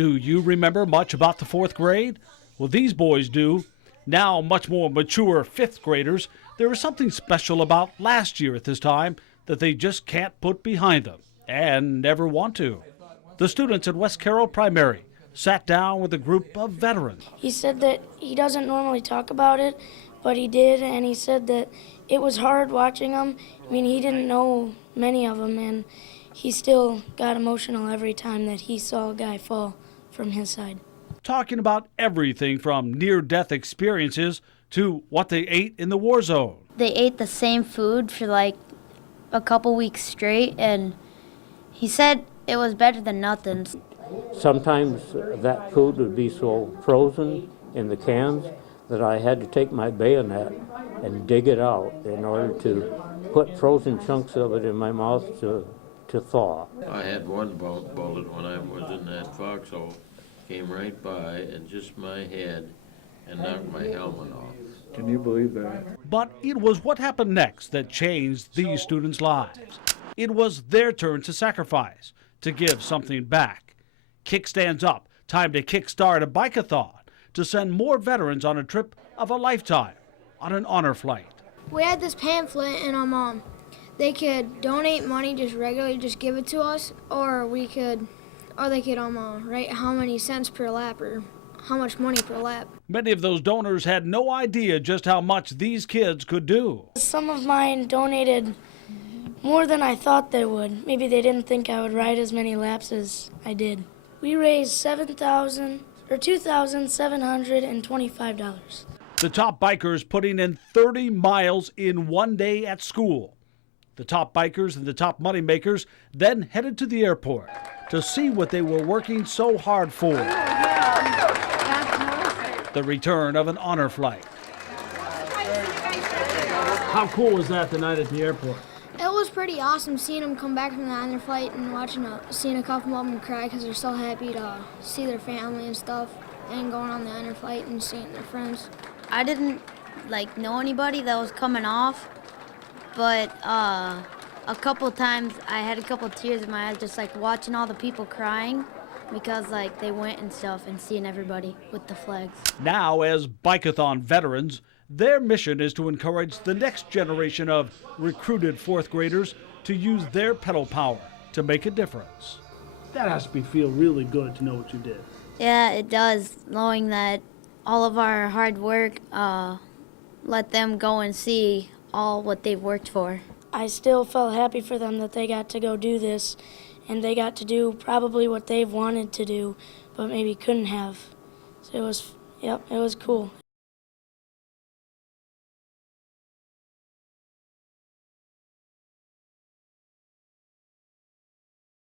Do you remember much about the fourth grade? Well, these boys do. Now much more mature fifth graders, there is something special about last year at this time that they just can't put behind them and never want to. The students at West Carroll Primary sat down with a group of veterans. He said that he doesn't normally talk about it, but he did, and he said that it was hard watching them. I mean, he didn't know many of them, and he still got emotional every time that he saw a guy fall from his side. Talking about everything from near-death experiences to what they ate in the war zone. They ate the same food for like a couple weeks straight, and he said it was better than nothing. Sometimes that food would be so frozen in the cans that I had to take my bayonet and dig it out in order to put frozen chunks of it in my mouth to thaw. I had one bullet when I was in that foxhole, came right by and just my head and knocked my helmet off. Can you believe that? But it was what happened next that changed these students' lives. It was their turn to sacrifice, to give something back. Kickstands Up, time to kickstart a bike-a-thon to send more veterans on a trip of a lifetime, on an honor flight. We had this pamphlet, and they could donate money, just regularly, just give it to us, or they could write how many cents per lap or how much money per lap. Many of those donors had no idea just how much these kids could do. Some of mine donated more than I thought they would. Maybe they didn't think I would ride as many laps as I did. We raised $2,725. The top bikers putting in 30 miles in one day at school. The top bikers and the top moneymakers then headed to the airport to see what they were working so hard for. The return of an honor flight. How cool was that the night at the airport? It was pretty awesome seeing them come back from the honor flight and seeing a couple of them cry because they're so happy to see their family and stuff, and going on the honor flight and seeing their friends. I didn't know anybody that was coming off, but a couple times I had a couple tears in my eyes just watching all the people crying because they went and stuff and seeing everybody with the flags. Now, as bike-a-thon veterans, their mission is to encourage the next generation of recruited fourth graders to use their pedal power to make a difference. That has to feel really good to know what you did. Yeah, it does, knowing that all of our hard work let them go and see all what they've worked for. I still felt happy for them that they got to go do this, and they got to do probably what they've wanted to do, but maybe couldn't have. So it was cool.